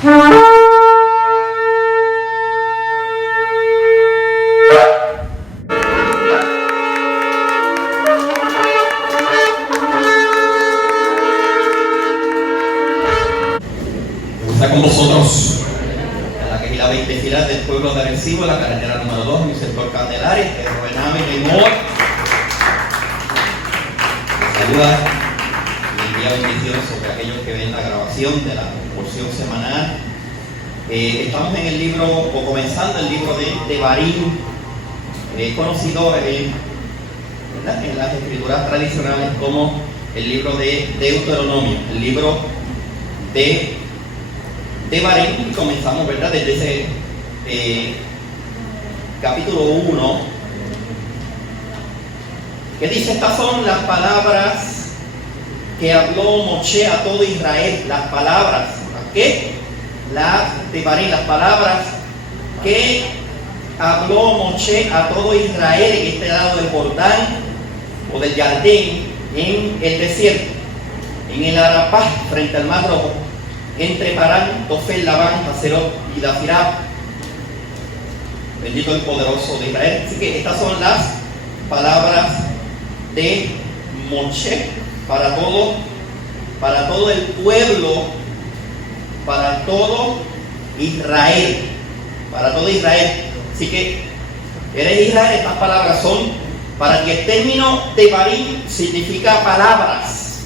Está con nosotros a la que es la 20 filas del pueblo de Arecibo, la carretera número 2, mi sector Candelaria, que es Robename y Limón. Saluda y envía bendiciones sobre aquellos que ven la grabación de la porción semanal. Estamos en el libro, o comenzando el libro de Devarim, conocido en las escrituras tradicionales como el libro de Deuteronomio, el libro de Devarim. Y comenzamos, ¿verdad?, desde ese capítulo 1, que dice: estas son las palabras que habló Moshe a todo Israel. Las palabras, ¿qué? Las Devarim, las palabras que habló Moshe a todo Israel en este lado del Jordán o del Jardín, en el desierto, en el Arapá, frente al Mar Rojo, entre Parán, Tofel, Labán, Haserot y Dafirab. Bendito el poderoso de Israel. Así que estas son las palabras de Moshe para todo el pueblo, para todo Israel, para todo Israel. Así que eres Israel. Estas palabras son para que el término Devarim significa palabras.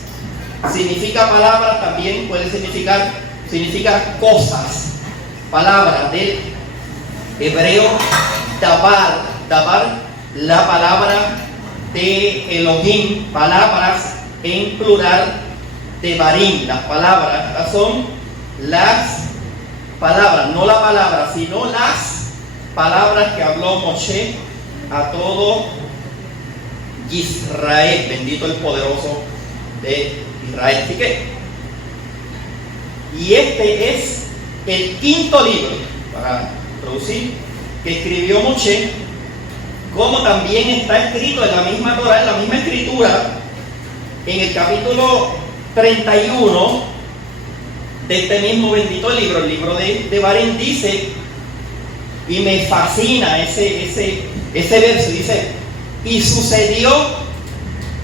Significa palabras, también puede significa cosas. Palabras del hebreo dabar, la palabra de Elohim, palabras en plural, Devarim. Las palabras, estas son las palabras, no la palabra, sino las palabras que habló Moshe a todo Israel. Bendito el poderoso de Israel. Así que, y este es el quinto libro, para introducir, que escribió Moshe, como también está escrito en la misma Torah, en la misma escritura, en el capítulo 31 de este mismo bendito libro, el libro de Devarim. Dice, y me fascina ese verso, dice: y sucedió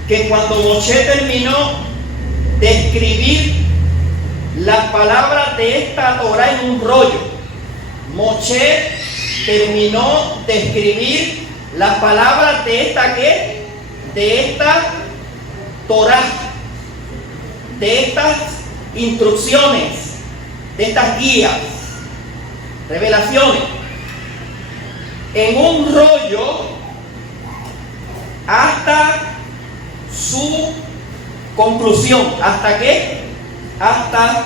que cuando Moshe terminó de escribir las palabras de esta Torah en un rollo, Moshe terminó de escribir las palabras de esta ¿qué? De esta Torah, de estas instrucciones, de estas guías, revelaciones, en un rollo hasta su conclusión. ¿Hasta qué? Hasta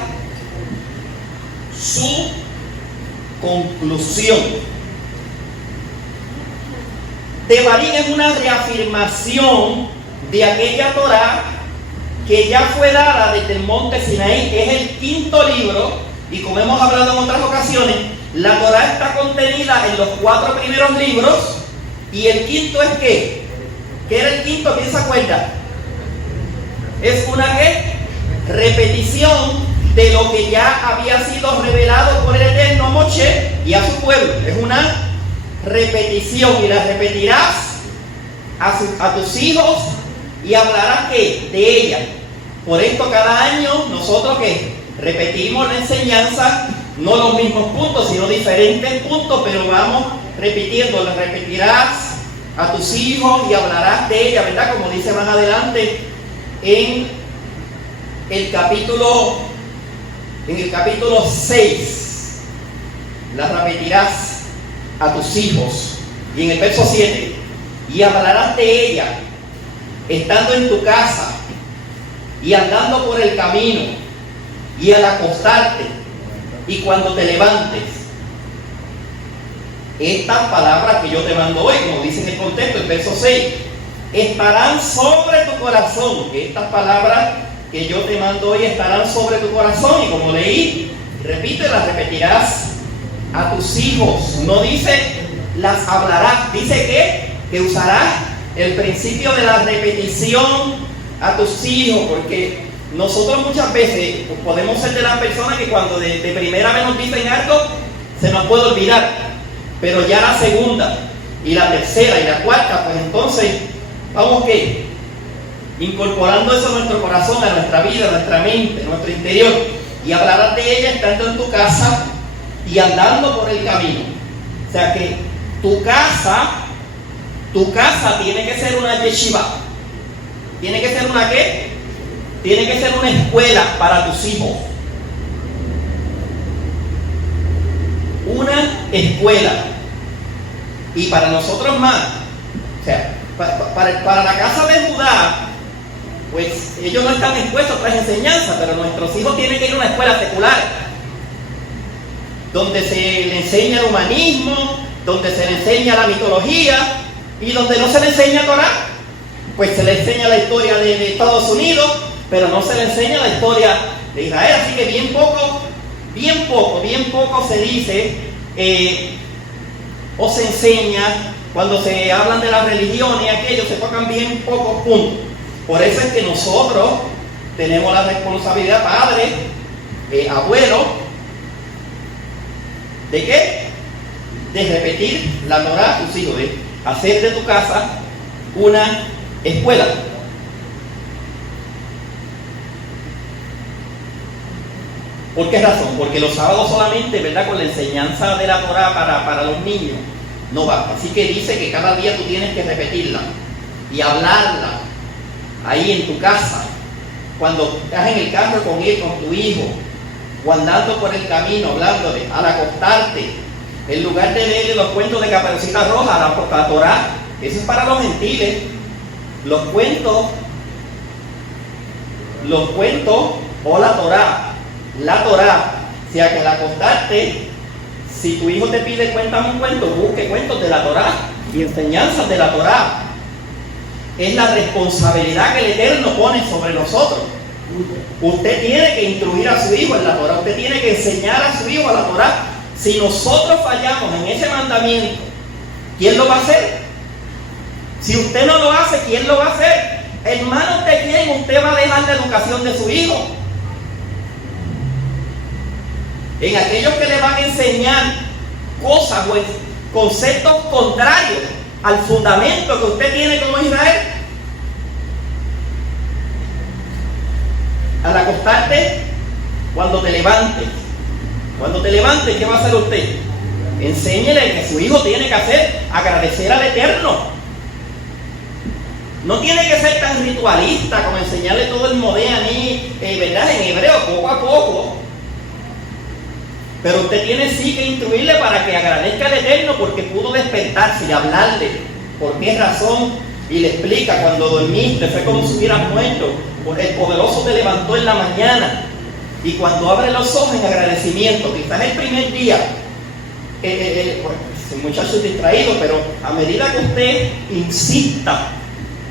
su conclusión. Devarim es una reafirmación de aquella Torah que ya fue dada desde el monte Sinaí. Es el quinto libro, y como hemos hablado en otras ocasiones, la Torah está contenida en los 4 primeros libros, y el quinto es ¿qué? ¿Qué era el quinto? ¿Quién se acuerda? Es una ¿qué? Repetición de lo que ya había sido revelado por el Eterno a Moshe y a su pueblo. Es una repetición, y la repetirás a tus hijos y hablarás ¿qué? De ella. Por esto cada año nosotros ¿qué? Repetimos la enseñanza, no los mismos puntos, sino diferentes puntos, pero vamos repitiendo. La repetirás a tus hijos y hablarás de ella, ¿verdad? Como dice más adelante en el capítulo 6, la repetirás a tus hijos. Y en el verso 7, y hablarás de ella estando en tu casa y andando por el camino y al acostarte y cuando te levantes. Estas palabras que yo te mando hoy, como dice en el contexto, el verso 6, estarán sobre tu corazón. Estas palabras que yo te mando hoy estarán sobre tu corazón. Y como leí, repite, las repetirás a tus hijos. No dice las hablarás, dice que usarás el principio de la repetición a tus hijos, porque nosotros muchas veces podemos ser de las personas que cuando de primera vez nos dicen algo, se nos puede olvidar. Pero ya la segunda, y la tercera, y la cuarta, pues entonces, vamos ¿qué? Incorporando eso a nuestro corazón, a nuestra vida, a nuestra mente, a nuestro interior. Y hablarás de ella estando en tu casa y andando por el camino. O sea que tu casa tiene que ser una yeshiva. ¿Tiene que ser una qué? Tiene que ser una escuela para tus hijos. Una escuela. Y para nosotros más. O sea, para la casa de Judá, pues ellos no están expuestos a otras enseñanzas, pero nuestros hijos tienen que ir a una escuela secular, donde se le enseña el humanismo, donde se le enseña la mitología, y donde no se le enseña Torah, pues se le enseña la historia de Estados Unidos, pero no se le enseña la historia de Israel. Así que bien poco se dice o se enseña cuando se hablan de la religión y aquello, se tocan bien pocos puntos. Por eso es que nosotros tenemos la responsabilidad, padre, abuelo, ¿de qué? De repetir la Torah a tus hijos, de hacer de tu casa una escuela. ¿Por qué razón? Porque los sábados solamente, ¿verdad?, con la enseñanza de la Torah para los niños no va. Así que dice que cada día tú tienes que repetirla y hablarla ahí en tu casa, cuando estás en el carro con él, con tu hijo, o andando por el camino, hablándole, al acostarte, en lugar de leerle los cuentos de Caperucita Roja, la Torah, eso es para los gentiles. Los cuentos o la Torah, o sea que al acostarte, si tu hijo te pide cuéntame un cuento, busque cuentos de la Torah y enseñanzas de la Torah. Es la responsabilidad que el Eterno pone sobre nosotros. Usted tiene que instruir a su hijo en la Torah, usted tiene que enseñar a su hijo a la Torah. Si nosotros fallamos en ese mandamiento, ¿quién lo va a hacer? Si usted no lo hace, ¿quién lo va a hacer? ¿En manos de quién usted va a dejar la educación de su hijo? En aquellos que le van a enseñar cosas o conceptos contrarios al fundamento que usted tiene como Israel. Al acostarte, cuando te levantes, ¿qué va a hacer usted? Enséñele que su hijo tiene que hacer, agradecer al Eterno. No tiene que ser tan ritualista como enseñarle todo el modéani, ¿verdad?, en hebreo, poco a poco. Pero usted tiene sí que instruirle para que agradezca al Eterno porque pudo despertarse y hablarle. ¿Por qué razón? Y le explica, cuando dormiste fue como si hubieras muerto. El poderoso te levantó en la mañana. Y cuando abre los ojos en agradecimiento, quizás el primer día, el muchacho es distraído, pero a medida que usted insista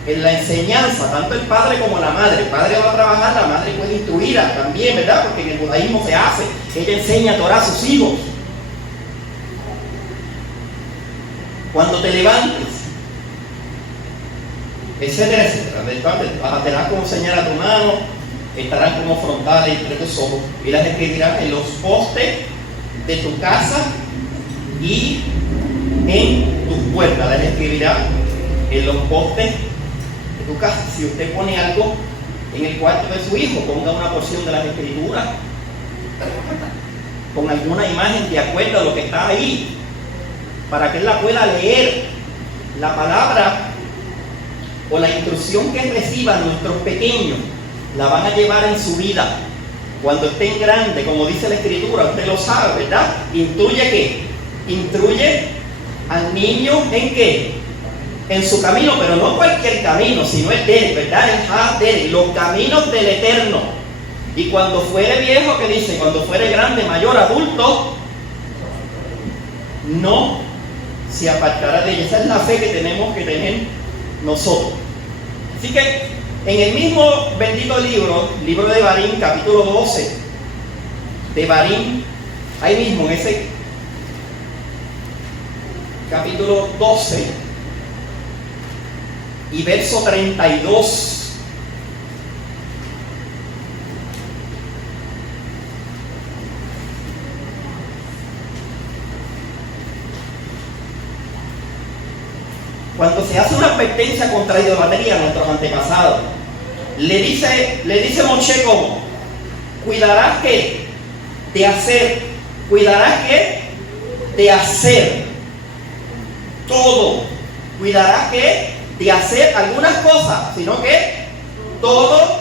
en la enseñanza, tanto el padre como la madre, el padre va a trabajar, la madre puede instruirla también, ¿verdad? Porque en el judaísmo se hace, ella enseña Torah a sus hijos. Cuando te levantes, etcétera, tendrás como señal a tu mano, estarán como frontales entre tus ojos y las escribirás en los postes de tu casa y en tus puertas. Las escribirás en los postes de tu casa. Si usted pone algo en el cuarto de su hijo, ponga una porción de las escrituras con alguna imagen de acuerdo a lo que está ahí, para que él la pueda leer. La palabra o la instrucción que reciban nuestros pequeños la van a llevar en su vida. Cuando estén grandes, como dice la Escritura, usted lo sabe, ¿verdad? ¿Instruye qué? Instruye al niño en qué, en su camino, pero no cualquier camino, sino el de él, ¿verdad? El Hadel, los caminos del Eterno. Y cuando fuere viejo, ¿qué dice? Cuando fuere grande, mayor, adulto, no se apartará de ella. Esa es la fe que tenemos que tener nosotros. Así que en el mismo bendito libro de Barín, capítulo 12 de Barín, ahí mismo en ese capítulo 12 y verso 32, cuando se hace una advertencia contra idolatría a nuestros antepasados, le dice Moshe como, cuidarás qué, de hacer todo, cuidarás qué, de hacer algunas cosas, sino que todo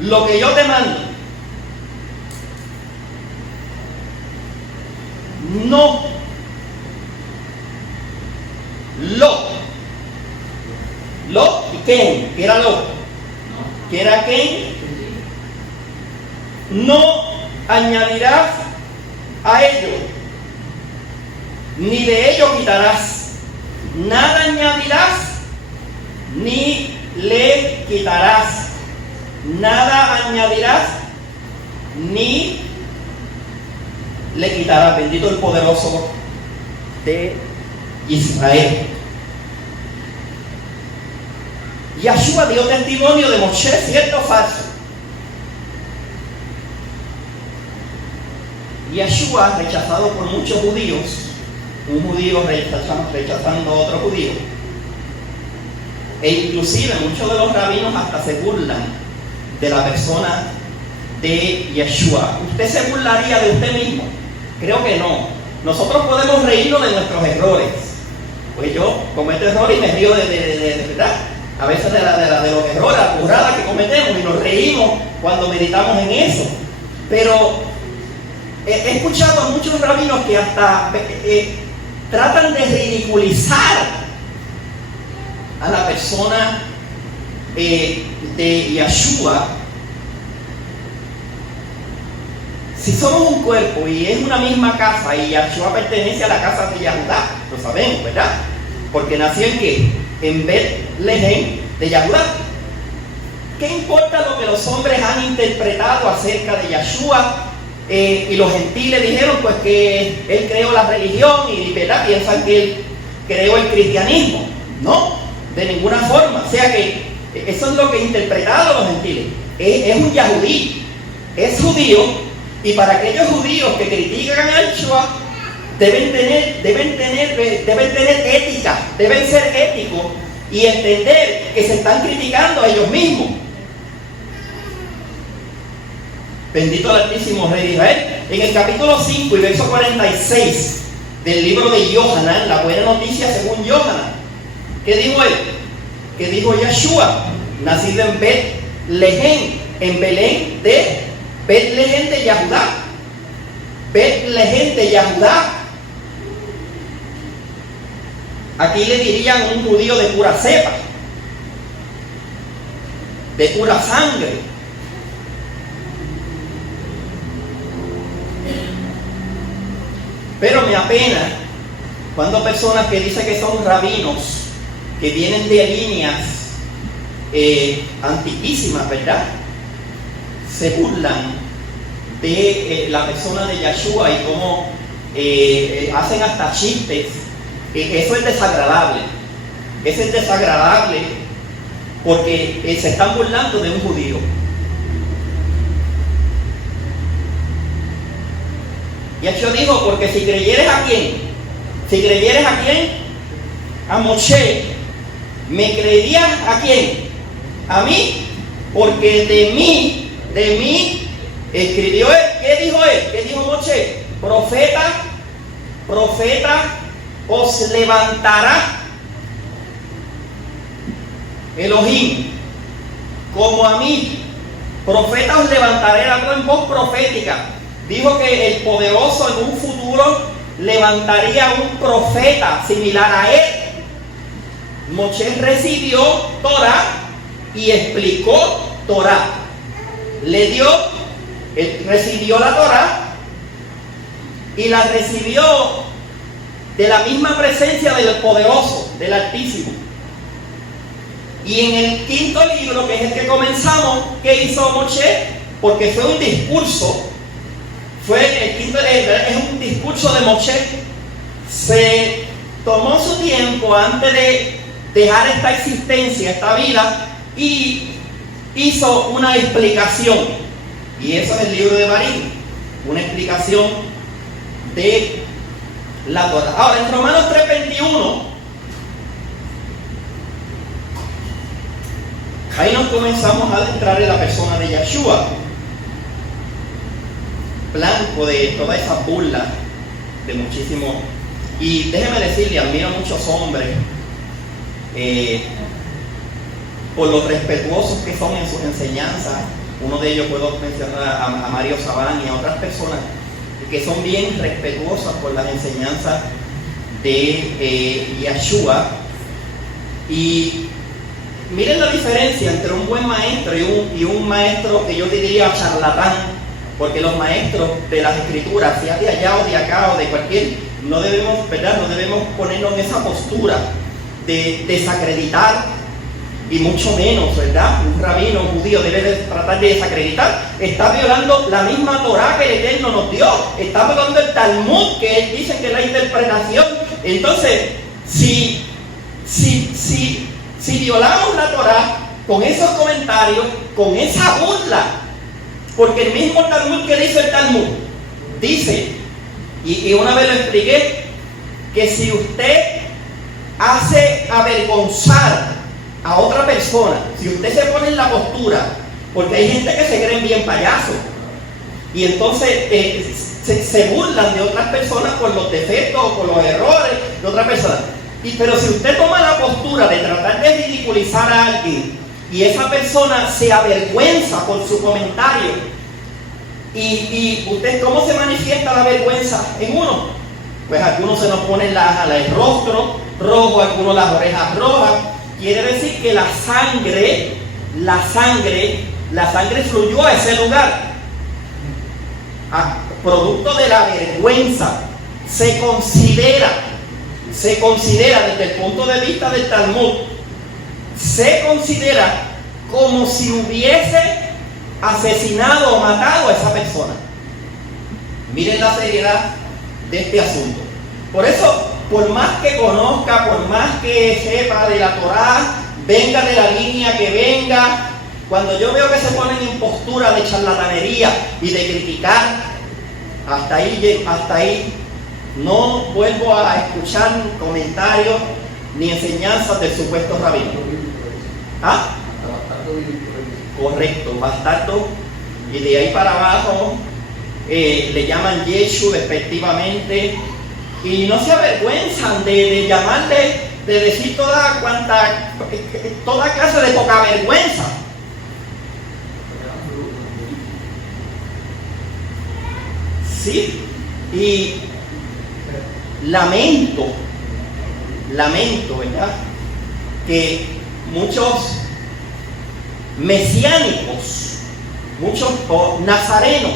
lo que yo te mando. No lo y quién, ¿qué era lo? ¿Qué era quién? No añadirás a ello, ni de ello quitarás, nada añadirás, ni le quitarás, nada añadirás, ni le quitarás. Bendito el poderoso de Israel. Yahshua dio testimonio de Moshe, cierto o falso. Yahshua, rechazado por muchos judíos, un judío rechazando a otro judío, e inclusive muchos de los rabinos hasta se burlan de la persona de Yahshua. ¿Usted se burlaría de usted mismo? Creo que no. Nosotros podemos reírnos de nuestros errores. Pues yo cometo errores y me río de verdad. A veces de los errores, la burrada que cometemos, y nos reímos cuando meditamos en eso. Pero he escuchado a muchos rabinos que hasta tratan de ridiculizar a la persona de Yahshua. Si somos un cuerpo y es una misma casa, y Yahshua pertenece a la casa de Yahudá, lo sabemos, ¿verdad? Porque nació en ¿qué? En Betlehem de Yahudá. ¿Qué importa lo que los hombres han interpretado acerca de Yahshua? Y los gentiles dijeron pues que él creó la religión, y ¿verdad? Piensan que él creó el cristianismo. No, de ninguna forma. O sea que eso es lo que han interpretado los gentiles. Es un yahudí, es judío. Y para aquellos judíos que critican a Yahshua, deben tener ética, deben ser éticos y entender que se están criticando a ellos mismos. Bendito el Altísimo Rey de Israel. En el capítulo 5 y verso 46 del libro de Yohanan, la buena noticia según Yohanan, ¿qué dijo él? ¿Qué dijo Yahshua? Nacido en Betlehem, en Belén de Betlehem de Yahudá. Betlehem de Yahudá. Aquí le dirían un judío de pura cepa, de pura sangre. Pero me apena cuando personas que dicen que son rabinos, que vienen de líneas antiquísimas, ¿verdad?, se burlan de la persona de Yahshua y cómo hacen hasta chistes. Eso es desagradable. Eso es desagradable porque se están burlando de un judío. Yahshua dijo, porque si creyeres a quién, a Moshe, me creerías a quién, a mí, porque de mí escribió él. ¿Qué dijo él? ¿Qué dijo Moshe? Profeta os levantará Elohim como a mí. Profeta os levantaré, habló en voz profética. Dijo que el poderoso en un futuro levantaría un profeta similar a él. Moshe recibió Torah y explicó Torah. Recibió la Torah y la recibió de la misma presencia del poderoso, del Altísimo. Y en el quinto libro, que es el que comenzamos, ¿qué hizo Moshe? Porque fue un discurso, es un discurso de Moshe. Se tomó su tiempo antes de dejar esta existencia, esta vida, y hizo una explicación. Y eso es el libro de Barín, una explicación de la Torah. Ahora, en Romanos 3:21 ahí nos comenzamos a adentrar en la persona de Yeshua, blanco de toda esa burla de muchísimo. Y déjeme decirle, admiro a muchos hombres por los respetuosos que son en sus enseñanzas. Uno de ellos puedo mencionar a Mario Sabán y a otras personas que son bien respetuosas por las enseñanzas de Yeshua. Y miren la diferencia entre un buen maestro y un maestro que yo diría charlatán, porque los maestros de las escrituras, sea de allá o de acá o de cualquier, no debemos, ¿verdad? No debemos ponernos en esa postura de desacreditar, y mucho menos, ¿verdad? Un rabino, un judío debe de tratar de desacreditar. Está violando la misma Torá que el Eterno nos dio. Está violando el Talmud, que él dice que es la interpretación. Entonces, si violamos la Torá con esos comentarios, con esa burla, porque el mismo Talmud que dice el Talmud, dice, y una vez lo expliqué, que si usted hace avergonzar a otra persona, si usted se pone en la postura, porque hay gente que se creen bien payasos, y entonces se burlan de otras personas por los defectos o por los errores de otras personas. Pero si usted toma la postura de tratar de ridiculizar a alguien, y esa persona se avergüenza por su comentario, y usted, ¿cómo se manifiesta la vergüenza en uno? Pues algunos se nos ponen el rostro rojo, algunos las orejas rojas. Quiere decir que la sangre fluyó a ese lugar. Producto de la vergüenza. Se considera desde el punto de vista del Talmud, se considera como si hubiese asesinado o matado a esa persona. Miren la seriedad de este asunto. Por eso, por más que conozca, por más que sepa de la Torá, venga de la línea que venga, cuando yo veo que se ponen en postura de charlatanería y de criticar, hasta ahí no vuelvo a escuchar comentarios ni enseñanzas del supuesto rabino. ¿Ah? Correcto, bastardo. Y de ahí para abajo le llaman Yeshu despectivamente. Y no se avergüenzan de llamarle, de decir toda clase de poca vergüenza. Sí, y lamento, ¿verdad? Que muchos mesiánicos, muchos nazarenos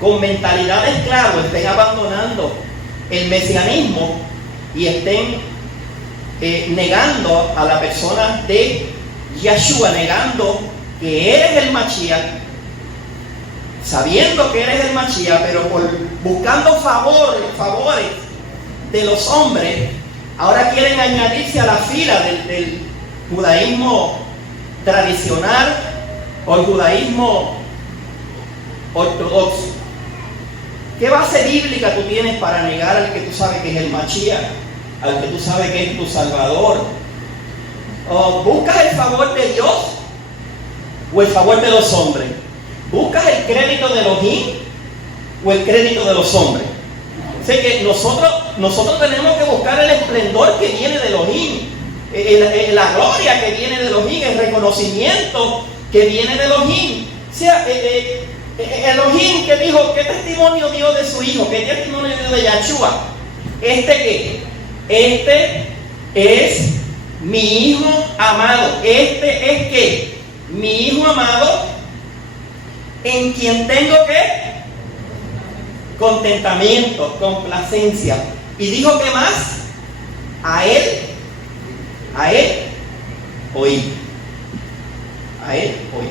con mentalidad de esclavo estén abandonando el mesianismo y estén negando a la persona de Yeshua, negando que eres el Mashiach, sabiendo que eres el Mashiach, pero buscando favores de los hombres, ahora quieren añadirse a la fila del judaísmo tradicional o el judaísmo ortodoxo. ¿Qué base bíblica tú tienes para negar al que tú sabes que es el Mashiach, al que tú sabes que es tu Salvador? ¿O buscas el favor de Dios o el favor de los hombres? ¿Buscas el crédito de Elohim o el crédito de los hombres? Sé que nosotros tenemos que buscar el esplendor que viene de Elohim, la gloria que viene de Elohim, el reconocimiento que viene de Elohim. O sea, Elohim que dijo, ¿qué testimonio dio de su hijo? ¿Qué testimonio dio de Yeshua? Este es mi hijo amado. Este es ¿qué? Mi hijo amado, en quien tengo ¿qué? Contentamiento, complacencia. Y dijo que más, a él oí. A él oí.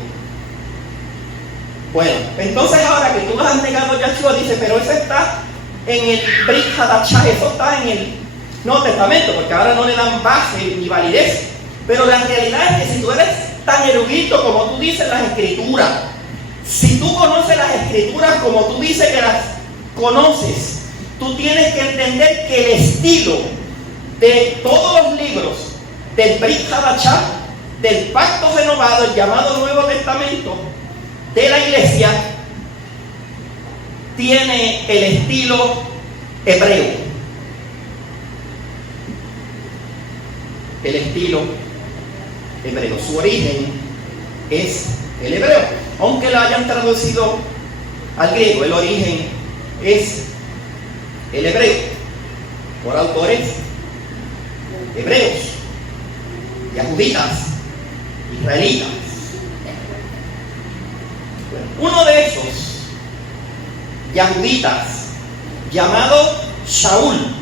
Bueno, entonces ahora que tú has negado a Yeshua, dice, pero eso está en el Brit Hadashah, eso está en el Nuevo Testamento, porque ahora no le dan base ni validez. Pero la realidad es que si tú eres tan erudito como tú dices las Escrituras, si tú conoces las Escrituras como tú dices que las conoces, tú tienes que entender que el estilo de todos los libros del Brit Hadashah del pacto renovado, el llamado Nuevo Testamento de la iglesia, tiene el estilo hebreo. El estilo hebreo. Su origen es el hebreo. Aunque lo hayan traducido al griego, el origen es el hebreo, por autores hebreos, yahuditas, israelitas. Uno de esos yahuditas, llamado Shaul,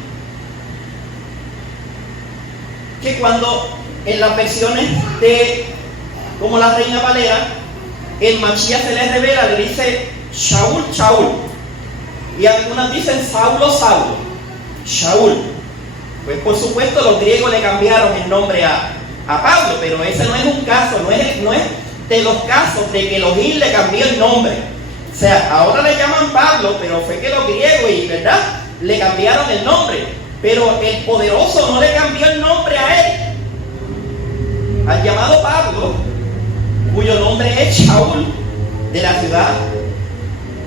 que cuando en las versiones de, como la Reina Valera, el Mashiach se le revela, le dice Shaul, Shaul, y algunas dicen Saulo, Saulo, Shaul. Pues por supuesto los griegos le cambiaron el nombre a Pablo, pero ese no es un caso, no es de los casos de que Elohim le cambió el nombre. O sea, ahora le llaman Pablo, pero fue que los griegos, y verdad, le cambiaron el nombre. Pero el poderoso no le cambió el nombre a él, al llamado Pablo, cuyo nombre es Shaul, de la ciudad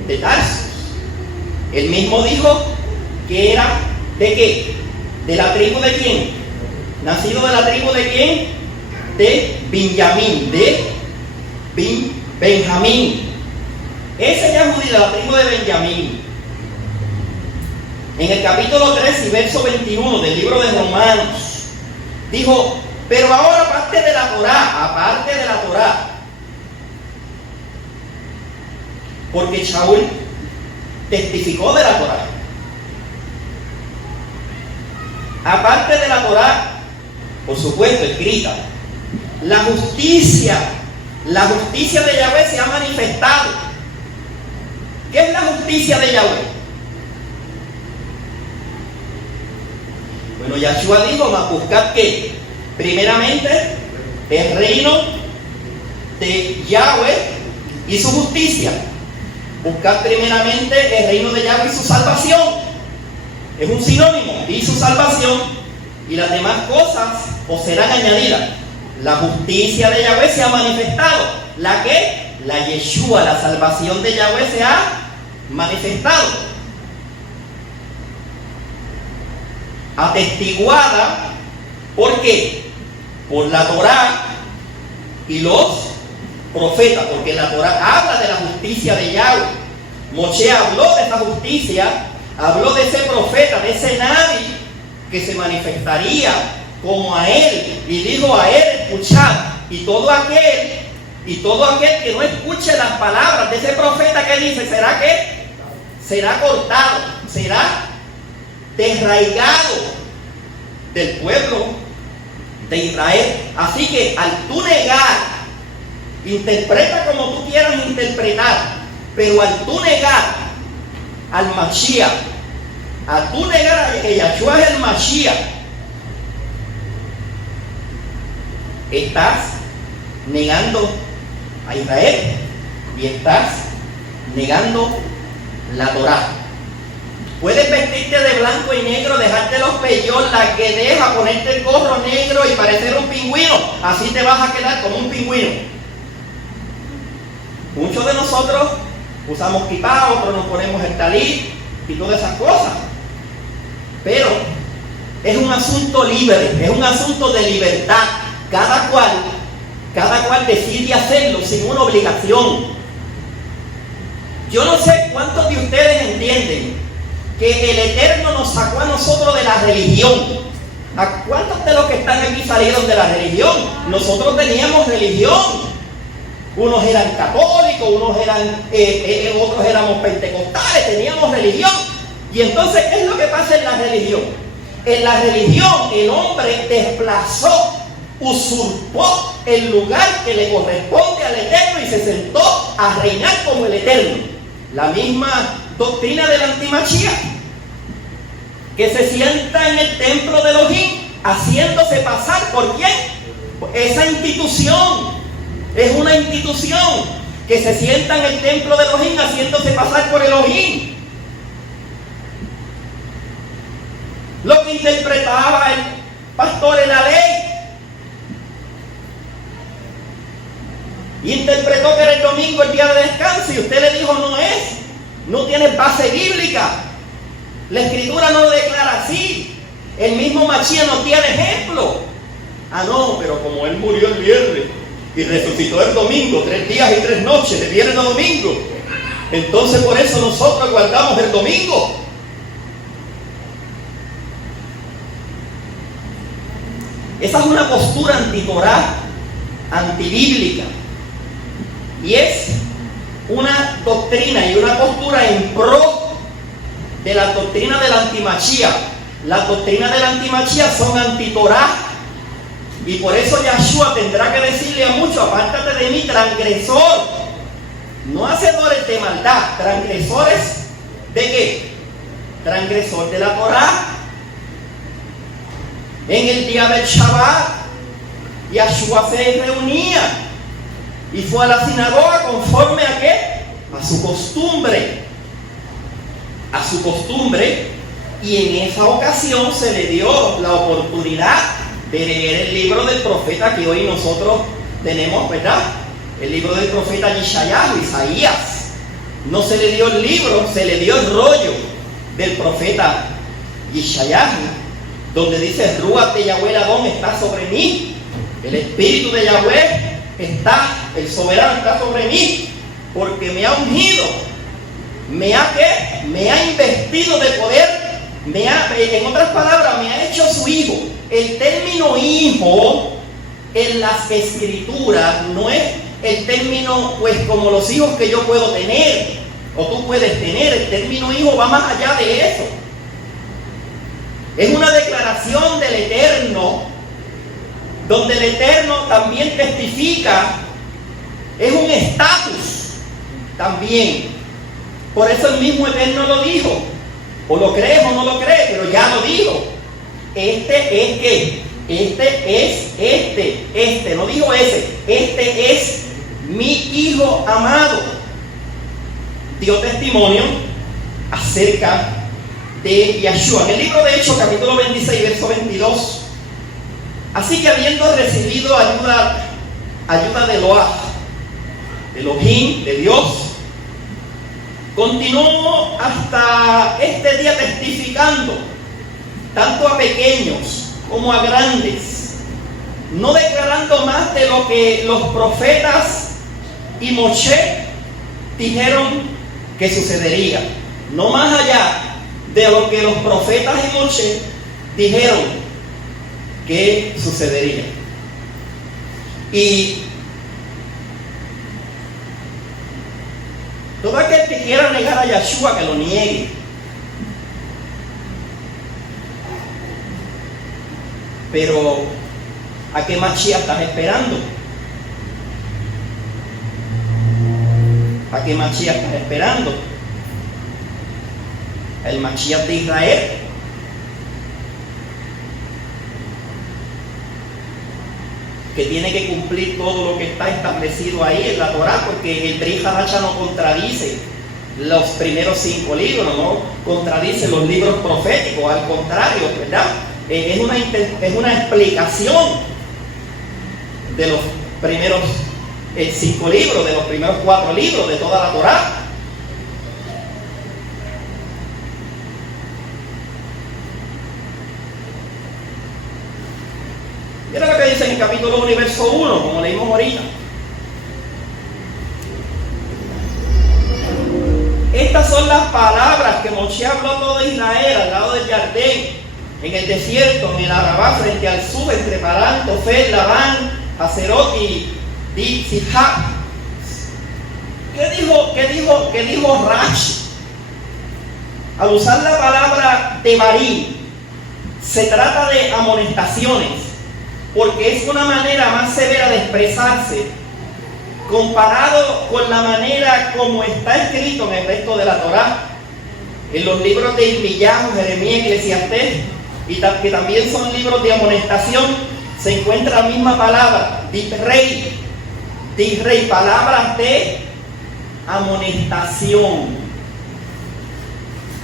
de Tarso. Él mismo dijo que era ¿de qué? ¿De la tribu de quién? ¿Nacido de la tribu de quién? De Benjamín, Benjamín. Ese Yahudí de la tribu de Benjamín. En el capítulo 3 y verso 21 del libro de Romanos, dijo: pero ahora aparte de la Torá, porque Shaul testificó de la Torá. Aparte de la Torá, por supuesto, escrita, la justicia de Yahweh se ha manifestado. ¿Qué es la justicia de Yahweh? Bueno, Yahshua dijo: buscad ¿qué? Primeramente, el reino de Yahweh y su justicia. Buscad primeramente el reino de Yahweh y su salvación. Es un sinónimo, y su salvación, y las demás cosas os serán añadidas. La justicia de Yahweh se ha manifestado. ¿La qué? La Yeshua, la salvación de Yahweh se ha manifestado. Atestiguada, ¿por qué? Por la Torá y los profetas, porque la Torá habla de la justicia de Yahweh. Moshe habló de esa justicia, habló de ese profeta, de ese Nabi que se manifestaría como a él, y dijo: a él escuchad, y todo aquel que no escuche las palabras de ese profeta, que dice, será que será cortado, será desraigado del pueblo de Israel. Así que al tú negar, interpreta como tú quieras interpretar, pero al tú negar al Mashiach, a tú negar a que Yahshua es el Mashiach, estás negando a Israel y estás negando la Torá. Puedes vestirte de blanco y negro, dejarte los pellos, la que deja, ponerte el gorro negro y parecer un pingüino. Así te vas a quedar como un pingüino. Muchos de nosotros usamos kipá, otros nos ponemos el talit y todas esas cosas. Pero es un asunto libre, es un asunto de libertad. Cada cual decide hacerlo sin una obligación. Yo no sé cuántos de ustedes entienden que el Eterno nos sacó a nosotros de la religión. ¿A cuántos de los que están aquí salieron de la religión? Nosotros teníamos religión. Unos eran católicos, otros éramos pentecostales, teníamos religión. Y entonces, ¿qué es lo que pasa en la religión? En la religión el hombre desplazó, usurpó el lugar que le corresponde al Eterno y se sentó a reinar como el Eterno. La misma doctrina del antimachía, que se sienta en el templo de Elohim haciéndose pasar por quién. Esa institución es una institución que se sienta en el templo de Elohim haciéndose pasar por Elohim. Lo que interpretaba el pastor en la ley Y interpretó que era el domingo el día de descanso y usted le dijo no tiene base bíblica. La escritura no lo declara así. El mismo Mashiach no tiene ejemplo. No, pero como él murió el viernes y resucitó el domingo, 3 días y 3 noches, de viernes a domingo, entonces por eso nosotros guardamos el domingo. Esa es una postura antitorá, antibíblica. Y es una doctrina y una postura en pro de la doctrina del antimachía. Las doctrinas del antimachía son antitorá. Y por eso Yahshua tendrá que decirle a muchos: apártate de mí, transgresor. No hacedores de maldad, transgresores ¿de qué? Transgresor de la Torá. En el día del Shabbat, Yahshua se reunía y fue a la sinagoga conforme a ¿qué? A su costumbre. A su costumbre. Y en esa ocasión se le dio la oportunidad de leer el libro del profeta que hoy nosotros tenemos, ¿verdad? El libro del profeta Isaías. No se le dio el libro, se le dio el rollo del profeta Isaías, donde dice: Ruach de Yahweh Adón está sobre mí. El espíritu de Yahweh el soberano está sobre mí, porque me ha ungido, me ha investido de poder, en otras palabras, me ha hecho su hijo. El término hijo en las escrituras no es el término pues como los hijos que yo puedo tener o tú puedes tener. El término hijo va más allá de eso. Es una declaración del Eterno, donde el Eterno también testifica. Es un estatus también. Por eso el mismo Eterno lo dijo. O lo crees o no lo crees, pero ya lo dijo. No dijo ese. Este es mi hijo amado. Dio testimonio acerca de Yahshua. En el libro de Hechos, capítulo 26, verso 22. Así que habiendo recibido ayuda de Elohim, de Dios, continuó hasta este día testificando, tanto a pequeños como a grandes, no declarando más de lo que los profetas y Moshe dijeron que sucedería, no más allá de lo que los profetas y Moshe dijeron que sucedería. Y todo aquel que quiera negar a Yahshua, que lo niegue. Pero ¿a qué Mashiach estás esperando? ¿A qué Mashiach estás esperando? El Mashiach de Israel. Que tiene que cumplir todo lo que está establecido ahí en la Torá, porque el Brit Hadashah no contradice los primeros 5 libros, no contradice los libros proféticos, al contrario, ¿verdad? Es una explicación de los primeros 5 libros, de los primeros 4 libros de toda la Torá. Mira lo que dice en el capítulo 1, verso 1, como leímos ahorita. Estas son las palabras que Moshe habló a todo Israel al lado del Jardín, en el desierto, en el Arabá, frente al sur, entre Parán, Tofel, Labán, Haserot y Di-Sihak. ¿Qué dijo Rashi? Al usar la palabra Devarim, se trata de amonestaciones, porque es una manera más severa de expresarse comparado con la manera como está escrito en el resto de la Torá, en los libros de Irmiyahu, Jeremías, Eclesiastés, y que también son libros de amonestación. Se encuentra la misma palabra, Divrei, palabras de amonestación,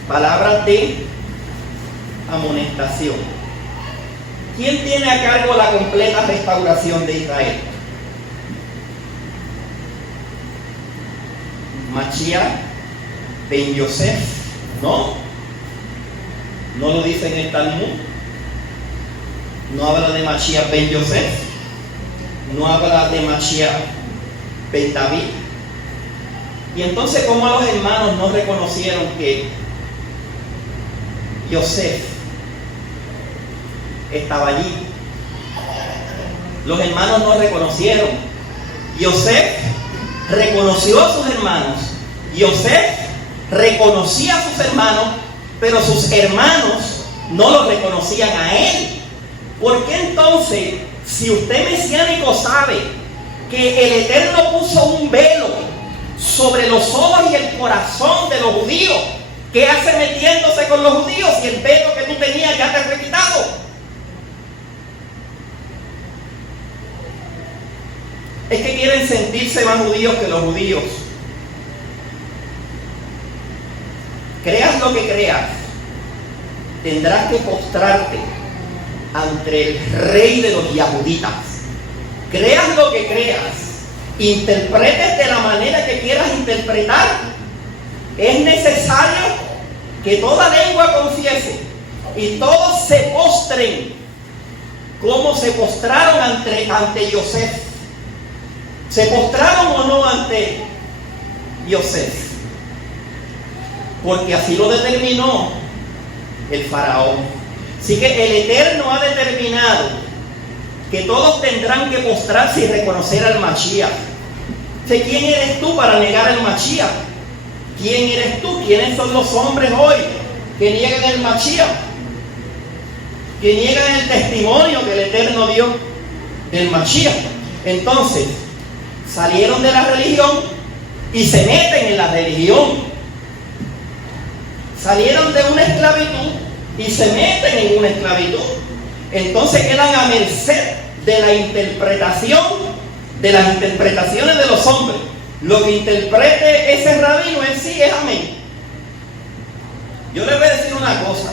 palabras de amonestación. ¿Quién tiene a cargo la completa restauración de Israel? Mashiach ben Yosef, ¿no? No lo dice en el Talmud. No habla de Mashiach ben Yosef. No habla de Mashiach ben David. Y entonces, ¿cómo los hermanos no reconocieron que Yosef estaba allí? Los hermanos no reconocieron. Yosef reconoció a sus hermanos. Yosef reconocía a sus hermanos, pero sus hermanos no lo reconocían a él. ¿Por qué entonces, si usted mesiánico sabe que el Eterno puso un velo sobre los ojos y el corazón de los judíos, qué hace metiéndose con los judíos si el velo que tú tenías ya te fue quitado? Es que quieren sentirse más judíos que los judíos. Creas lo que creas, tendrás que postrarte ante el rey de los yahuditas. Creas lo que creas, interpretes de la manera que quieras interpretar, es necesario que toda lengua confiese y todos se postren como se postraron ante Yosef. ¿Se postraron o no ante Yosef? Porque así lo determinó el faraón. Así que el Eterno ha determinado que todos tendrán que postrarse y reconocer al Mashiach. ¿Quién eres tú para negar al Mashiach? ¿Quién eres tú? ¿Quiénes son los hombres hoy que niegan el Mashiach? Que niegan el testimonio que el Eterno dio del Mashiach. Entonces, salieron de la religión y se meten en la religión. Salieron de una esclavitud y se meten en una esclavitud. Entonces quedan a merced de la interpretación, de las interpretaciones de los hombres. Lo que interprete ese rabino en sí es amén. Yo les voy a decir una cosa.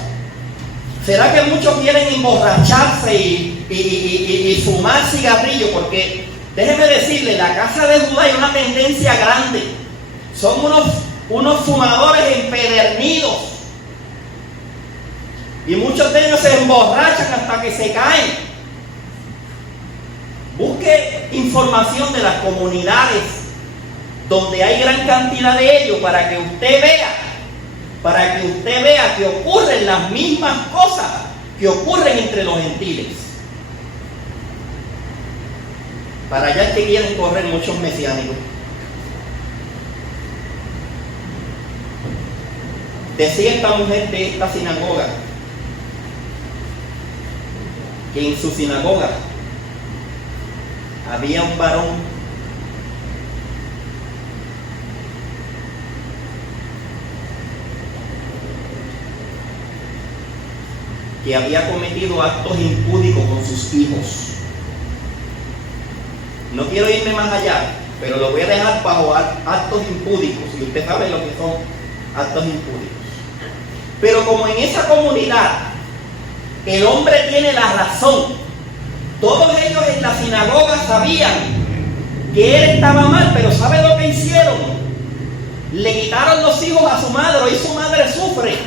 ¿Será que muchos quieren emborracharse y fumar cigarrillos? Porque déjeme decirle, la casa de Judá hay una tendencia grande. Son unos fumadores empedernidos. Y muchos de ellos se emborrachan hasta que se caen. Busque información de las comunidades donde hay gran cantidad de ellos para que usted vea que ocurren las mismas cosas que ocurren entre los gentiles. Para allá es que quieren correr muchos mesiánicos. Decía esta mujer de esta sinagoga que en su sinagoga había un varón que había cometido actos impúdicos con sus hijos. No quiero irme más allá, pero lo voy a dejar bajo actos impúdicos, y usted sabe lo que son actos impúdicos. Pero como en esa comunidad el hombre tiene la razón, todos ellos en la sinagoga sabían que él estaba mal, pero ¿sabe lo que hicieron? Le quitaron los hijos a su madre. Hoy su madre sufre.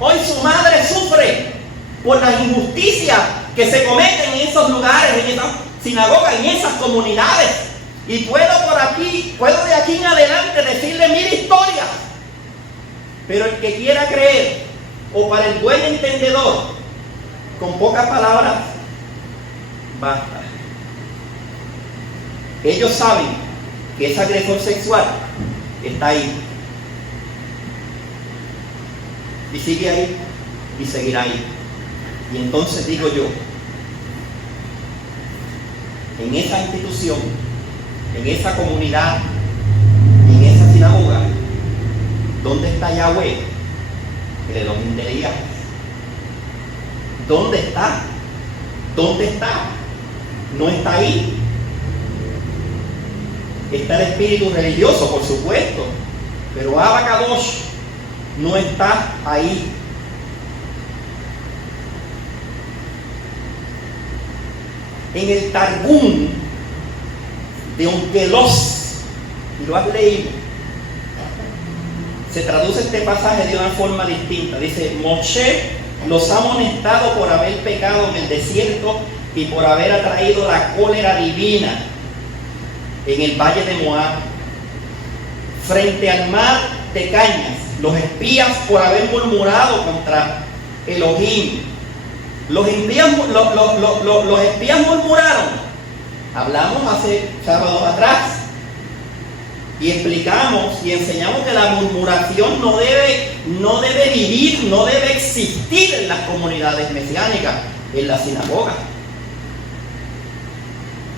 Hoy su madre sufre por las injusticias que se cometen en esos lugares, en esas sinagogas, en esas comunidades. Y puedo de aquí en adelante decirle 1000 historias. Pero el que quiera creer, o para el buen entendedor, con pocas palabras, basta. Ellos saben que ese agresor sexual está ahí. Y sigue ahí, y seguirá ahí. Y entonces digo yo, en esa institución, en esa comunidad, en esa sinagoga, ¿dónde está Yahweh? El Elohim de Elías. ¿Dónde está? ¿Dónde está? No está ahí. Está el espíritu religioso, por supuesto, pero Abba Kadosh no está ahí. En el Targum de Onkelos, y lo has leído, se traduce este pasaje de una forma distinta. Dice, Moshe los ha amonestado por haber pecado en el desierto y por haber atraído la cólera divina en el valle de Moab, frente al mar de Cañas, los espías por haber murmurado contra Elohim. Los espías murmuraron. Hablamos hace sábados atrás y explicamos y enseñamos que la murmuración no debe vivir, no debe existir en las comunidades mesiánicas, en la sinagoga.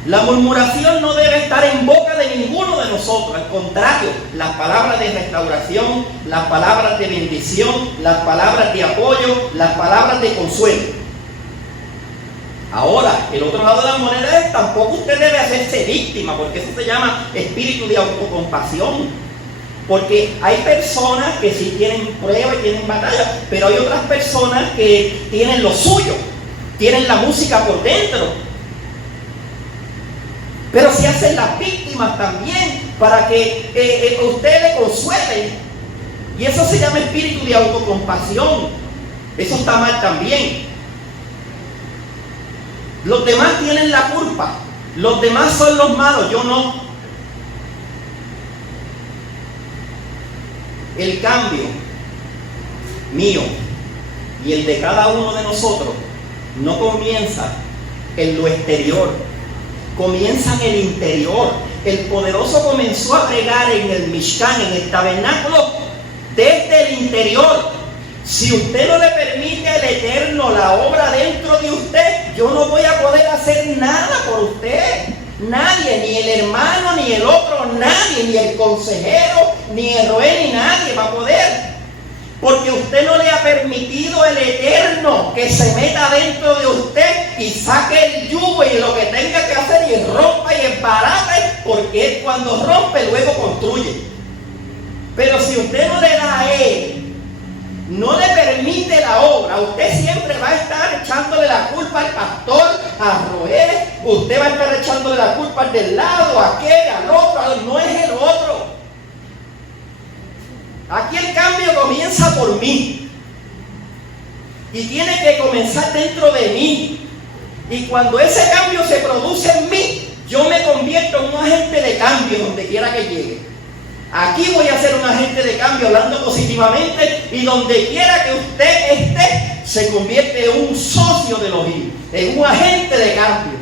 La murmuración no debe estar en boca de ninguno de nosotros. Al contrario, las palabras de restauración, las palabras de bendición, las palabras de apoyo, las palabras de consuelo. Ahora, el otro lado de la moneda es, tampoco usted debe hacerse víctima, porque eso se llama espíritu de autocompasión. Porque hay personas que sí tienen pruebas y tienen batallas, pero hay otras personas que tienen lo suyo, tienen la música por dentro. Pero se hacen las víctimas también para que usted le consuele. Y eso se llama espíritu de autocompasión. Eso está mal también. Los demás tienen la culpa. Los demás son los malos, yo no. El cambio mío y el de cada uno de nosotros no comienza en lo exterior, comienza en el interior. El poderoso comenzó a pregar en el Mishkan, en el tabernáculo, desde el interior. Si usted no le permite al Eterno la obra dentro de usted, yo no voy a poder hacer nada por usted. Nadie, ni el hermano, ni el otro, nadie, ni el consejero, ni el Roé, ni nadie va a poder. Porque usted no le ha permitido el Eterno que se meta dentro de usted y saque el yugo y lo que tenga que hacer y rompa y embarate, porque Él cuando rompe luego construye. Pero si usted no le da a Él, no le permite la obra, usted siempre va a estar echándole la culpa al pastor, a Roé, usted va a estar echándole la culpa al del lado, a aquel, al otro, no es el otro. Aquí el cambio comienza por mí y tiene que comenzar dentro de mí. Y cuando ese cambio se produce en mí, yo me convierto en un agente de cambio donde quiera que llegue. Aquí voy a ser un agente de cambio hablando positivamente, y donde quiera que usted esté, se convierte en un socio de Elohim, en un agente de cambio.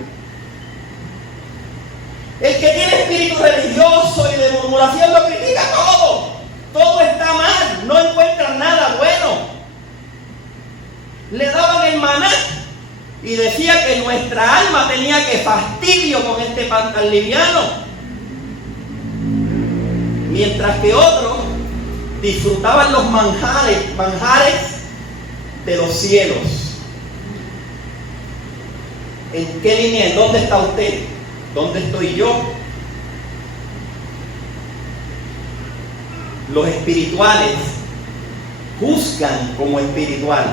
El que tiene espíritu religioso y de murmuración lo critica todo. Todo está mal, no encuentran nada bueno. Le daban el maná y decía que nuestra alma tenía que fastidio con este pan tan liviano. Mientras que otros disfrutaban los manjares de los cielos. ¿En qué línea? ¿En dónde está usted? ¿Dónde estoy yo? Los espirituales juzgan como espirituales,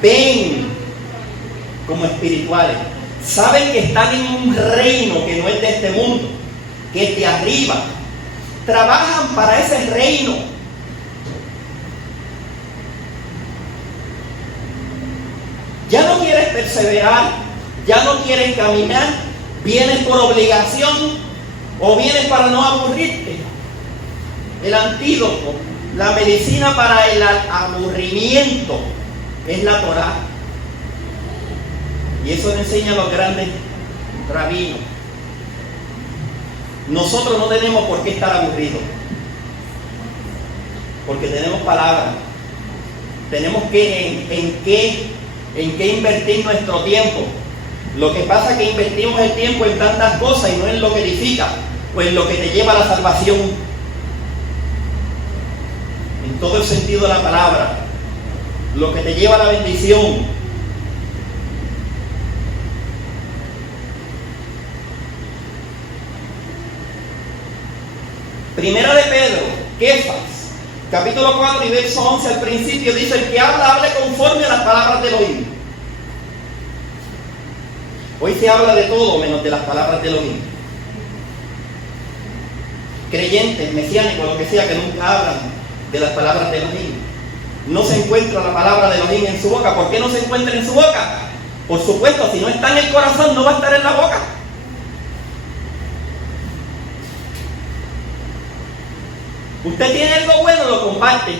ven como espirituales, saben que están en un reino que no es de este mundo, que es de arriba. Trabajan para ese reino. Ya no quieres perseverar, ya no quieres caminar, vienes por obligación o vienes para no aburrirte. El antídoto, la medicina para el aburrimiento es la Torá. Y eso le enseñan los grandes rabinos. Nosotros no tenemos por qué estar aburridos, porque tenemos palabras. Tenemos que en qué invertir nuestro tiempo. Lo que pasa es que invertimos el tiempo en tantas cosas y no en lo que edifica o en lo que te lleva a la salvación, en todo el sentido de la palabra, lo que te lleva a la bendición. Primera de Pedro, Kefas, capítulo 4 y verso 11 al principio, dice: el que habla, hable conforme a las palabras del Elohim. Hoy se habla de todo menos de las palabras del Elohim. Creyentes, mesiánicos, lo que sea, que nunca hablan de las palabras de Elohim. No se encuentra la palabra de Elohim en su boca. ¿Por qué no se encuentra en su boca? Por supuesto, si no está en el corazón, no va a estar en la boca. Usted tiene algo bueno, lo comparte.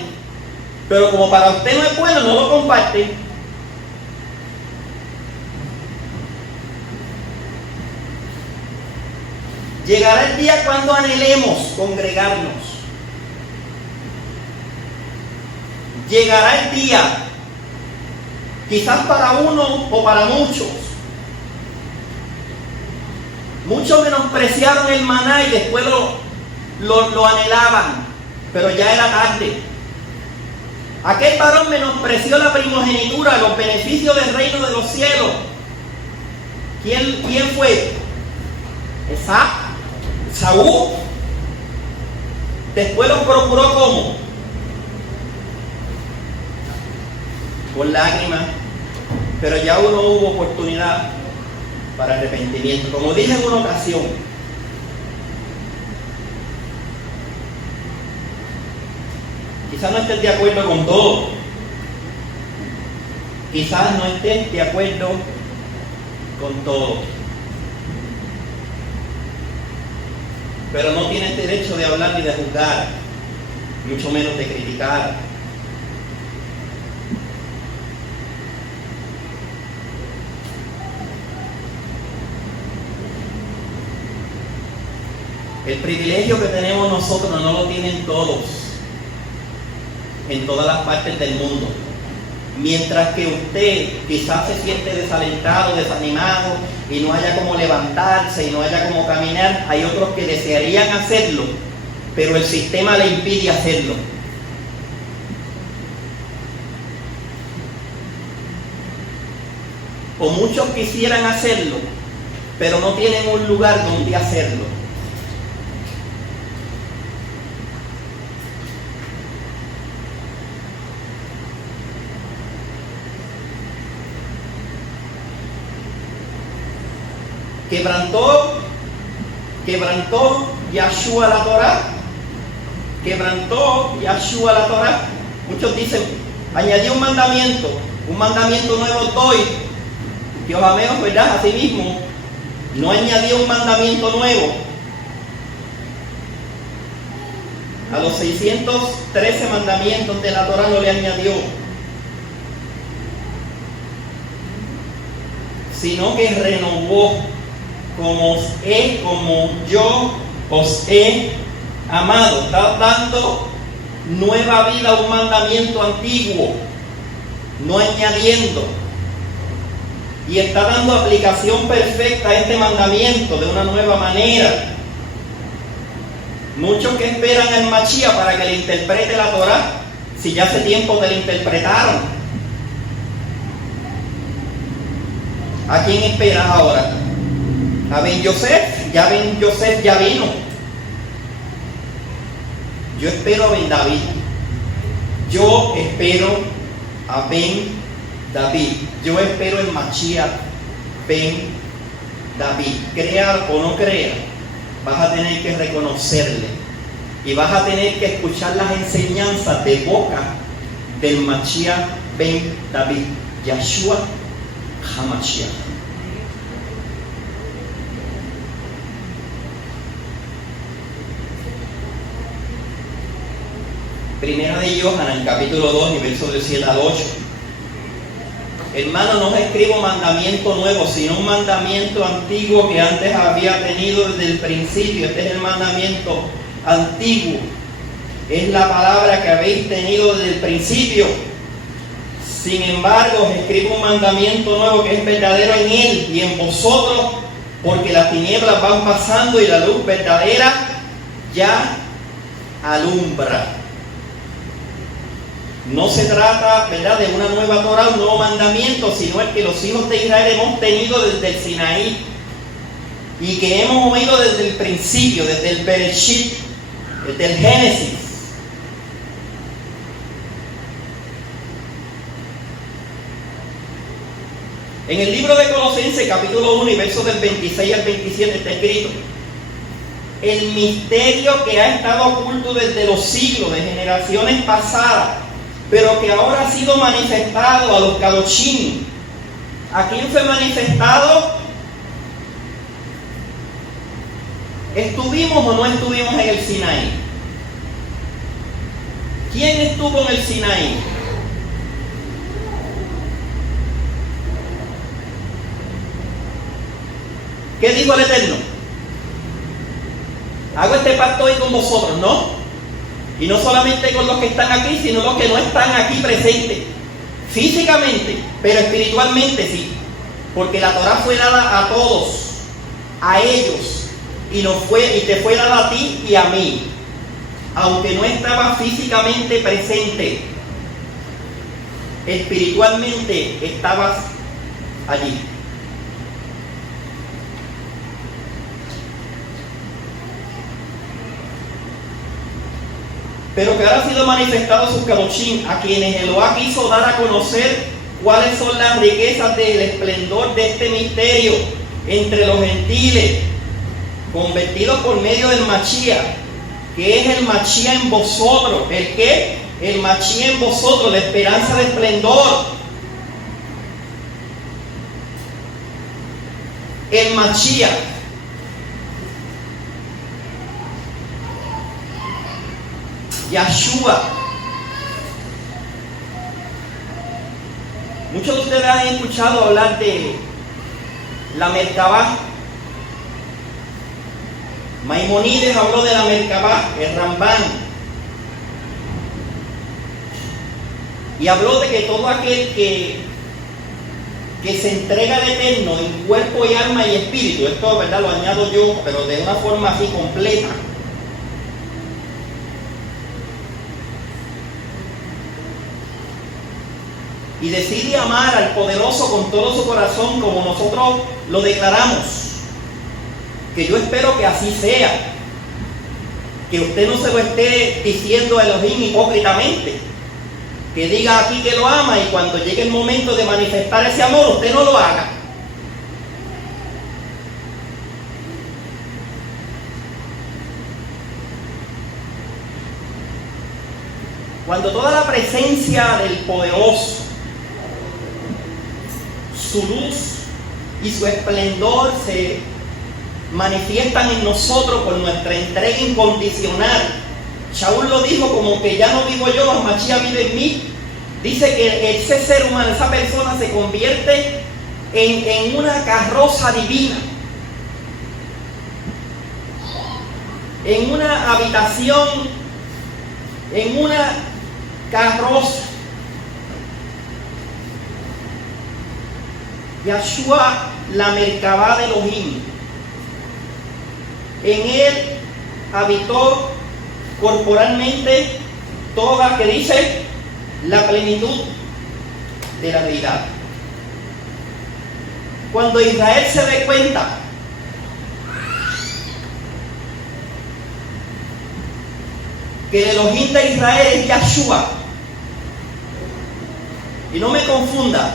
Pero como para usted no es bueno, no lo comparte. Llegará el día cuando anhelemos congregarnos. Llegará el día, quizás para uno o para muchos. Muchos menospreciaron el maná y después lo anhelaban, pero ya era tarde. Aquel varón menospreció la primogenitura, los beneficios del reino de los cielos. ¿Quién fue? Saúl. Después los procuró ¿cómo? Con lágrimas, pero ya no hubo oportunidad para arrepentimiento. Como dije en una ocasión, quizás no estés de acuerdo con todo, quizás no estés de acuerdo con todo, pero no tienes derecho de hablar ni de juzgar, mucho menos de criticar. El privilegio que tenemos nosotros no lo tienen todos, en todas las partes del mundo. Mientras que usted quizás se siente desalentado, desanimado, y no haya cómo levantarse, y no haya cómo caminar, hay otros que desearían hacerlo, pero el sistema le impide hacerlo. O muchos quisieran hacerlo, pero no tienen un lugar donde hacerlo. Quebrantó Yahshua la Torá. Quebrantó Yahshua la Torá. Muchos dicen, añadió un mandamiento nuevo doy. Dios ameo, ¿verdad? Así mismo, no añadió un mandamiento nuevo. A los 613 mandamientos de la Torá no le añadió, sino que renovó. Como yo os he amado. Está dando nueva vida a un mandamiento antiguo, no añadiendo. Y está dando aplicación perfecta a este mandamiento de una nueva manera. Muchos que esperan al Mashiach para que le interprete la Torá, si ya hace tiempo te la interpretaron. ¿A quién esperas ahora? A Ben Yosef, ya vino. Yo espero a Ben David. Yo espero a Ben David. Yo espero el Mashiach Ben David. Crea o no crea, vas a tener que reconocerle. Y vas a tener que escuchar las enseñanzas de boca del Mashiach Ben David. Yahshua HaMashiach. Primera de Yohanan, capítulo 2, y versos de 7 al 8. Hermano, no os escribo mandamiento nuevo, sino un mandamiento antiguo que antes había tenido desde el principio. Este es el mandamiento antiguo. Es la palabra que habéis tenido desde el principio. Sin embargo, os escribo un mandamiento nuevo que es verdadero en él y en vosotros, porque las tinieblas van pasando y la luz verdadera ya alumbra. No se trata, ¿verdad?, de una nueva Torah, un nuevo mandamiento, sino el que los hijos de Israel hemos tenido desde el Sinaí y que hemos oído desde el principio, desde el Bereshit, desde el Génesis. En el libro de Colosenses, capítulo 1 y versos del 26 al 27 está escrito: el misterio que ha estado oculto desde los siglos, de generaciones pasadas, pero que ahora ha sido manifestado a los Kadoshim. ¿A quién fue manifestado? ¿Estuvimos o no estuvimos en el Sinaí? ¿Quién estuvo en el Sinaí? ¿Qué dijo el Eterno? Hago este pacto hoy con vosotros, ¿no? Y no solamente con los que están aquí, sino los que no están aquí presentes. Físicamente, pero espiritualmente sí. Porque la Torah fue dada a todos, a ellos, y te fue dada a ti y a mí. Aunque no estaba físicamente presente, espiritualmente estabas allí. Pero que ahora ha sido manifestado sus Kadoshim, a quienes Elohá quiso dar a conocer cuáles son las riquezas del esplendor de este misterio entre los gentiles, convertidos por medio del Mashiach, que es el Mashiach en vosotros. ¿El qué? El Mashiach en vosotros, la esperanza de esplendor. El Mashiach. Yahshua. Muchos de ustedes han escuchado hablar de la Merkabah. Maimonides habló de la Merkabah, el Rambán, y habló de que todo aquel que se entrega al Eterno en cuerpo y alma y espíritu, esto verdad lo añado yo, pero de una forma así completa, y decide amar al poderoso con todo su corazón como nosotros lo declaramos, que yo espero que así sea, que usted no se lo esté diciendo a Elohim hipócritamente, que diga aquí que lo ama y cuando llegue el momento de manifestar ese amor usted no lo haga. Cuando toda la presencia del poderoso, su luz y su esplendor se manifiestan en nosotros por nuestra entrega incondicional. Shaul lo dijo como que ya no vivo yo, mas Mashiach vive en mí. Dice que ese ser humano, esa persona se convierte en una carroza divina, en una habitación, en una carroza. Yahshua, la Merkabah de Elohim. En él habitó corporalmente toda, que dice, la plenitud de la deidad. Cuando Israel se dé cuenta que el Elohim de Israel es Yahshua, y no me confunda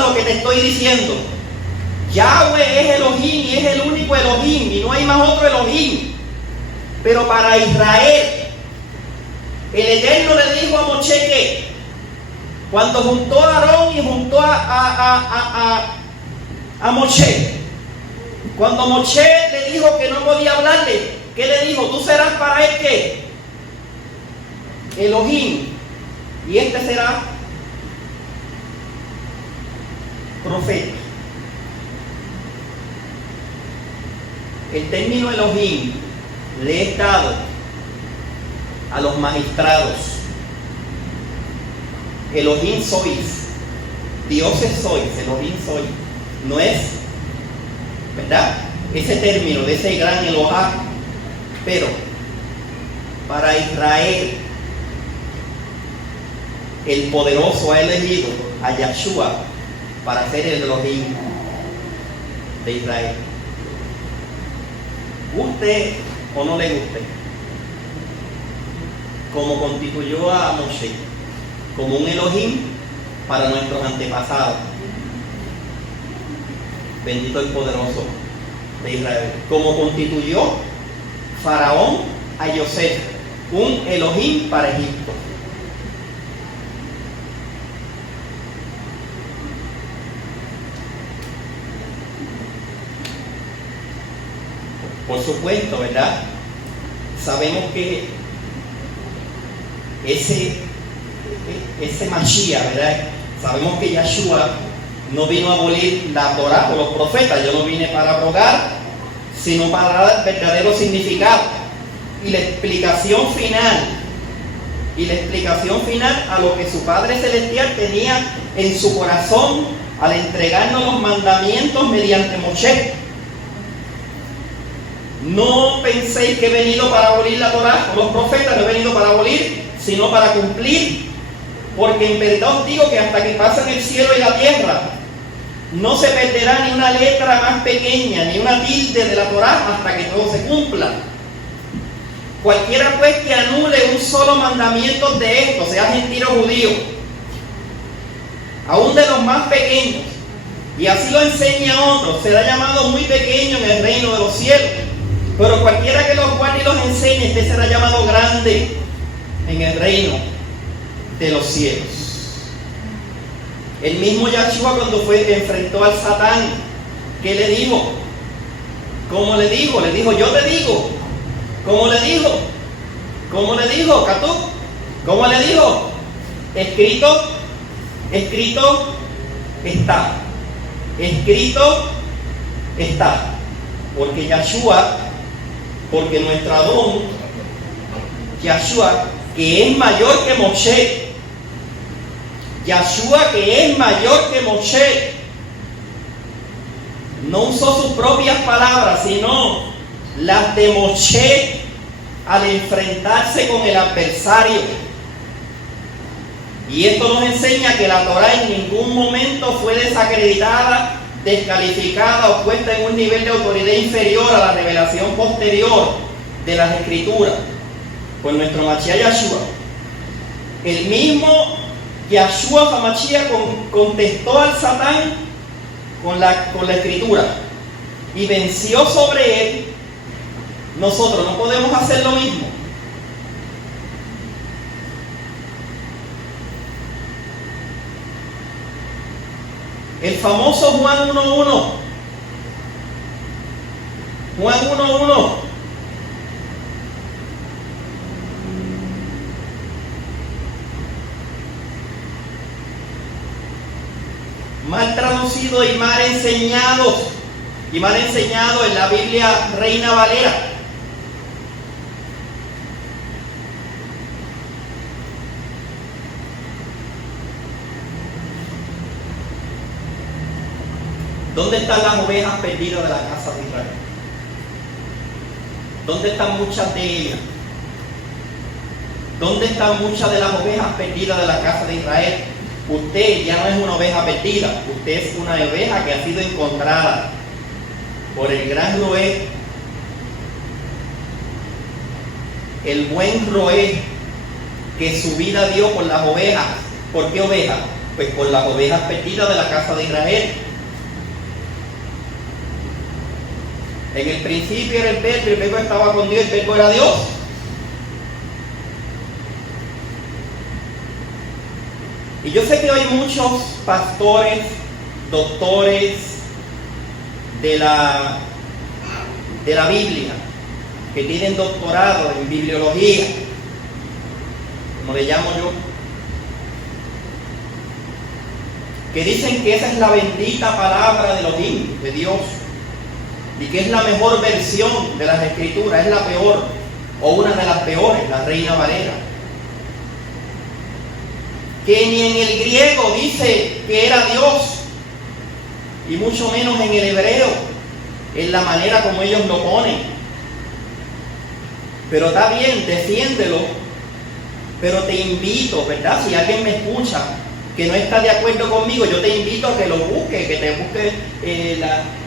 lo que te estoy diciendo. Yahweh es Elohim y es el único Elohim y no hay más otro Elohim. Pero para Israel, el Eterno le dijo a Moshe que cuando juntó a Aarón y juntó a Moshe, cuando Moshe le dijo que no podía hablarle, ¿qué le dijo? Tú serás para él ¿qué? Elohim, y este será profeta. El término Elohim le es dado a los magistrados. Elohim sois, dioses sois, Elohim sois. No es, ¿verdad?, ese término de ese gran Elohá, pero para Israel el poderoso ha elegido a Yahshua para ser el Elohim de Israel. Guste o no le guste, como constituyó a Moshe como un Elohim para nuestros antepasados. Bendito el poderoso de Israel, como constituyó Faraón a Yosef, un Elohim para Egipto. Por supuesto, ¿verdad? Sabemos que ese Mashiach, ¿verdad? Sabemos que Yahshua no vino a abolir la Torah o los profetas. Yo no vine para abrogar, sino para dar verdadero significado. Y la explicación final a lo que su Padre Celestial tenía en su corazón al entregarnos los mandamientos mediante Moshe. No penséis que he venido para abolir la Torah o los profetas, no he venido para abolir, sino para cumplir. Porque en verdad os digo que hasta que pasen el cielo y la tierra, no se perderá ni una letra más pequeña, ni una tilde de la Torah hasta que todo se cumpla. Cualquiera pues que anule un solo mandamiento de estos, sea gentil o judío, aún de los más pequeños, y así lo enseña a otros, será llamado muy pequeño en el reino de los cielos. Pero cualquiera que los guarde y los enseñe, este será llamado grande en el reino de los cielos. El mismo Yahshua, cuando enfrentó al Satán, ¿qué le dijo? ¿Cómo le dijo? Le dijo, yo te digo. ¿Cómo le dijo? ¿Cómo le dijo, Catú? ¿Cómo le dijo? Escrito está. Escrito está. Porque Yahshua, porque nuestro Adón, Yahshua, que es mayor que Moshe, Yahshua, que es mayor que Moshe, no usó sus propias palabras, sino las de Moshe al enfrentarse con el adversario. Y esto nos enseña que la Torah en ningún momento fue desacreditada, descalificada o puesta en un nivel de autoridad inferior a la revelación posterior de las Escrituras. Pues nuestro Mashiach Yahshua, el mismo Yahshua HaMashiach contestó al Satán con la Escritura y venció sobre él. Nosotros no podemos hacer lo mismo. El famoso Juan 1.1. Juan 1.1. Mal traducido y mal enseñado. Y mal enseñado en la Biblia Reina Valera. ¿Dónde están las ovejas perdidas de la casa de Israel? ¿Dónde están muchas de ellas? ¿Dónde están muchas de las ovejas perdidas de la casa de Israel? Usted ya no es una oveja perdida, usted es una oveja que ha sido encontrada por el gran roé, el buen roé que su vida dio por las ovejas. ¿Por qué ovejas? Pues por las ovejas perdidas de la casa de Israel. En el principio era el verbo estaba con Dios, el verbo era Dios. Y yo sé que hay muchos pastores, doctores de la Biblia, que tienen doctorado en bibliología, como le llamo yo, que dicen que esa es la bendita palabra de Elohim, de Dios, y que es la mejor versión de las Escrituras, es la peor, o una de las peores, la Reina Valera. Que ni en el griego dice que era Dios, y mucho menos en el hebreo, en la manera como ellos lo ponen. Pero está bien, defiéndelo, pero te invito, ¿verdad? Si alguien me escucha que no está de acuerdo conmigo, yo te invito a que lo busques, que te busques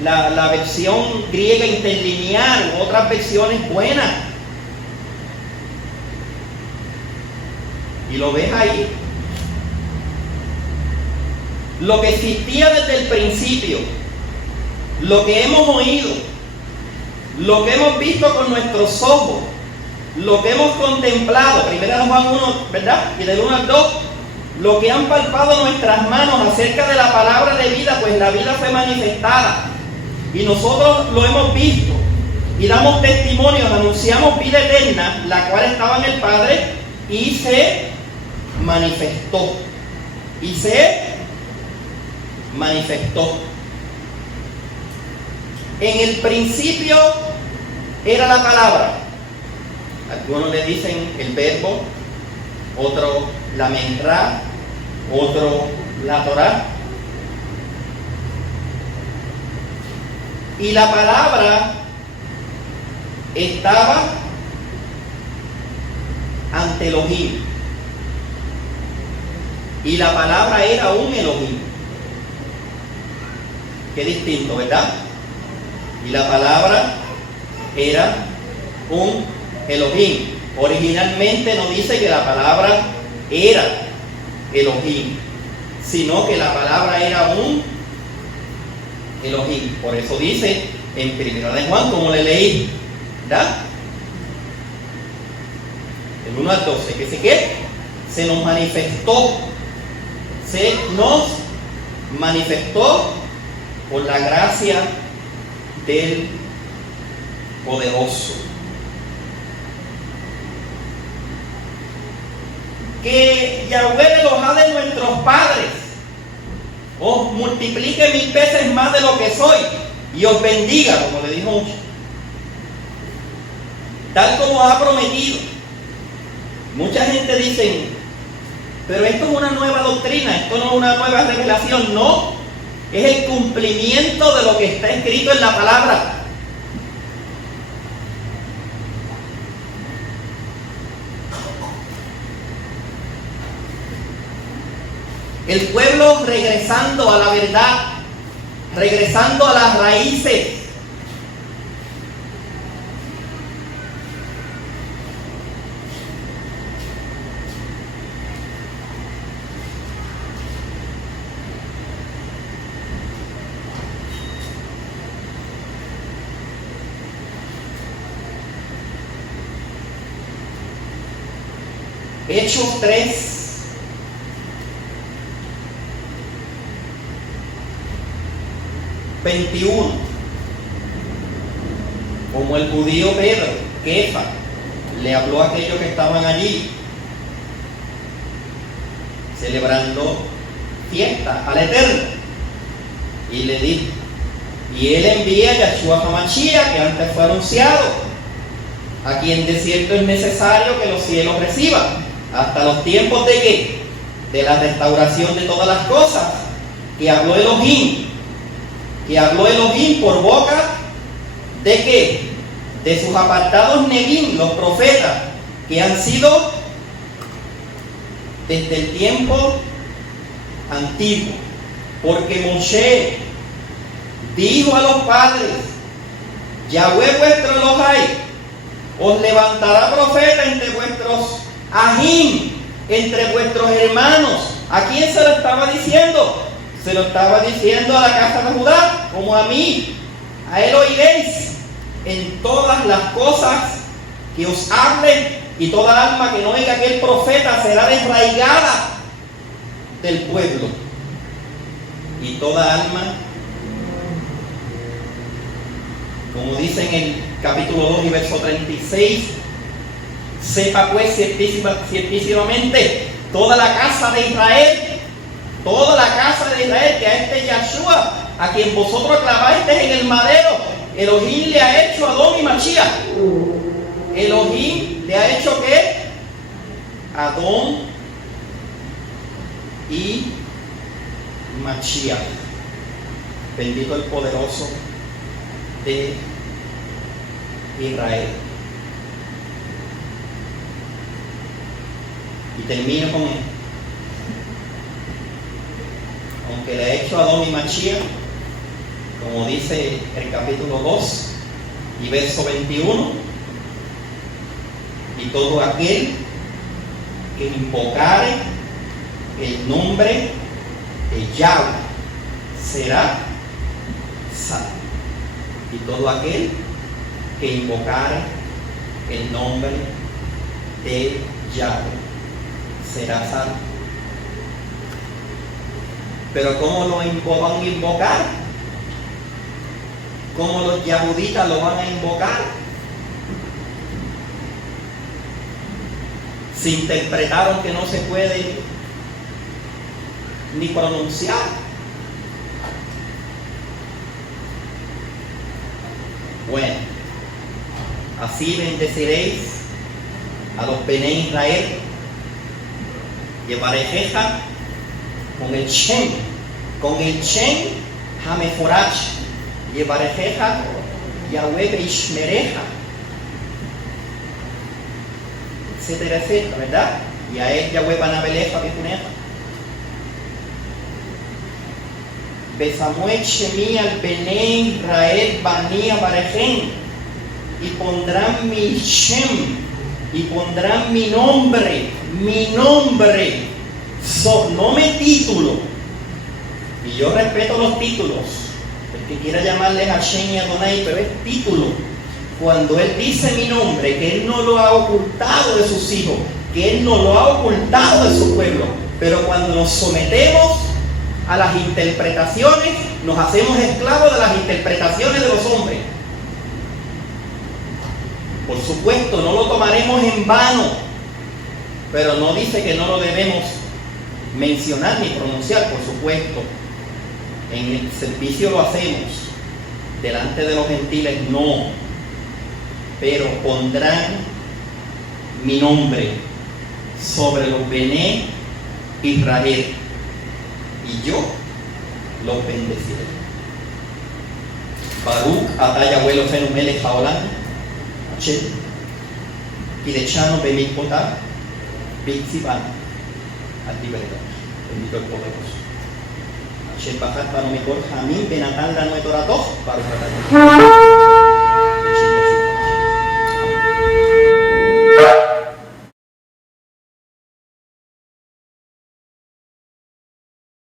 la versión griega interlineal u otras versiones buenas. Y lo ves ahí. Lo que existía desde el principio, lo que hemos oído, lo que hemos visto con nuestros ojos, lo que hemos contemplado, 1 Juan 1, ¿verdad? Y del 1 al 2, lo que han palpado nuestras manos acerca de la palabra de vida, pues la vida fue manifestada. Y nosotros lo hemos visto y damos testimonios, anunciamos vida eterna, la cual estaba en el Padre y se manifestó. Y se manifestó. En el principio era la palabra. Algunos le dicen el verbo, otro la menra, otro la Torá. Y la palabra estaba ante Elohim. Y la palabra era un Elohim. Qué distinto, ¿verdad? Y la palabra era un Elohim. Originalmente no dice que la palabra era Elohim, sino que la palabra era un Elohim. Por eso dice en 1 de Juan, como le leí, ¿verdad? El 1 al 12, que se nos manifestó. Se nos manifestó por la gracia del poderoso. Que Yahweh los ha de nuestros padres os multiplique 1000 veces más de lo que soy y os bendiga, como le dijo mucho, tal como ha prometido. Mucha gente dice, pero esto es una nueva doctrina, esto no es una nueva revelación. No, es el cumplimiento de lo que está escrito en la palabra. El pueblo regresando a la verdad, regresando a las raíces. Hechos 3. Como el judío Pedro, Kefa, le habló a aquellos que estaban allí, celebrando fiesta al Eterno, y le dijo, y él envía a Yahshua HaMashiach, que antes fue anunciado, a quien de cierto es necesario que los cielos reciban, hasta los tiempos de ¿qué? De la restauración de todas las cosas, que habló Elohim por boca de ¿qué? De sus apartados Nebim, los profetas, que han sido desde el tiempo antiguo. Porque Moshe dijo a los padres, Yahweh vuestro Elohai os levantará profeta entre vuestros ajim, entre vuestros hermanos. ¿A quién se lo estaba diciendo? Se lo estaba diciendo a la casa de Judá, como a mí. A él oiréis en todas las cosas que os hable, y toda alma que no oiga aquel profeta será desraigada del pueblo. Y toda alma, como dice en el capítulo 2 y verso 36, sepa pues ciertísimamente toda la casa de Israel, que a este Yahshua, a quien vosotros clavasteis en el madero, Elohim le ha hecho Adón y Mashiach. Elohim le ha hecho ¿qué? Adón y Mashiach. Bendito el poderoso de Israel. Y termino con él. Aunque le ha hecho Adón y Mashiach, como dice el capítulo 2 y verso 21, y todo aquel que invocare el nombre de Yahweh será salvo. Y todo aquel que invocare el nombre de Yahweh será salvo. Pero ¿cómo lo van a invocar? ¿Cómo los yahuditas lo van a invocar? Se interpretaron que no se puede ni pronunciar. Bueno, así bendeciréis a los Bené Israel. Llevaré jeja con el Shem Hameforach. Llevaré jeja Yahweh Beishmereja, etcétera, etcétera, ¿verdad? Y a él Yahweh Banabeleja Bejuneja. Besamuel Shemi al Bené Israel Bania Barejen, y pondrán mi Shem, y pondrán mi nombre, no mi título. Y yo respeto los títulos, el que quiera llamarle Hashem y Adonai, pero es título. Cuando él dice mi nombre, que él no lo ha ocultado de sus hijos, que él no lo ha ocultado de su pueblo, pero cuando nos sometemos a las interpretaciones, nos hacemos esclavos de las interpretaciones de los hombres. Por supuesto, no lo tomaremos en vano, pero no dice que no lo debemos mencionar ni pronunciar, por supuesto. En el servicio lo hacemos, delante de los gentiles no, pero pondrán mi nombre sobre los Bené Israel, y yo los bendeciré. Baruch atah Yahweh Eloheinu melech haolam, Hashem kideshanu bemikvotav v'tzivanu al tiberedash. Bendito el poderoso. Hashem bajat banu mikol hamim benatan lanu et oratoh, Baruch atah.